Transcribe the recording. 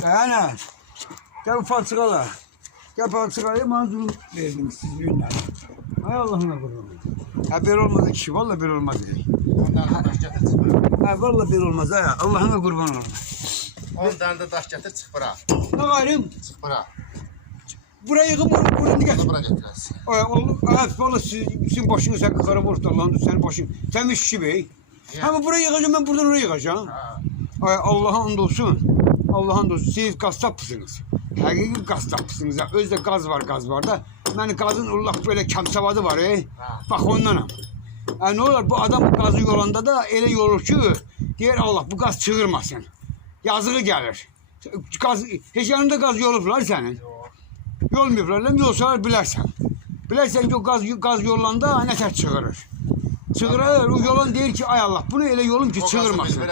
Sana. Gel ufak sigara. Gel ufak sigarayı verdiniz siz günler. Hay Allah'ına kurban. Ha bir olmadı kişi. Vallahi bir olmaz. Ondan da çıx bura. Ha vallahi bir olmaz ha. Allah'ına kurban olma. 10 dənə də daş gətir çıx bura. Ne gayrım? Çıx bura. Buraya yıkım bunu bunu geç. Bunu bura gətirəsən. Ay, oğlum, evet vallahi siz, sizin başınız sen kara Allah'ın senin başın. Bir kişi bey. Ya. Ama buraya yıkacağım ben buradan oraya yıkacağım. Ha. Ay Allah'a andolsun. Allah'a andolsun. Siz kasapsınız. Hakiki kasapsınız. ha. Özde gaz var gaz var da. Yani gazın Allah böyle kamsavadı var. E. Bak ondanım. Yani ne olur bu adam bu gazı yolanda da ele yolur ki diğer Allah bu gaz çığırmasın. Yazığı gelir. Gaz, hiç yanında gaz yolublar senin. Yox. Yolmayıblar, lan yolsalar bilərsən. Bilərsən ki, o gaz, gaz yolanda nətər çığırır. Çığırır, o yolan deyir ki, ay Allah, bunu elə yolum ki, çığırmasın.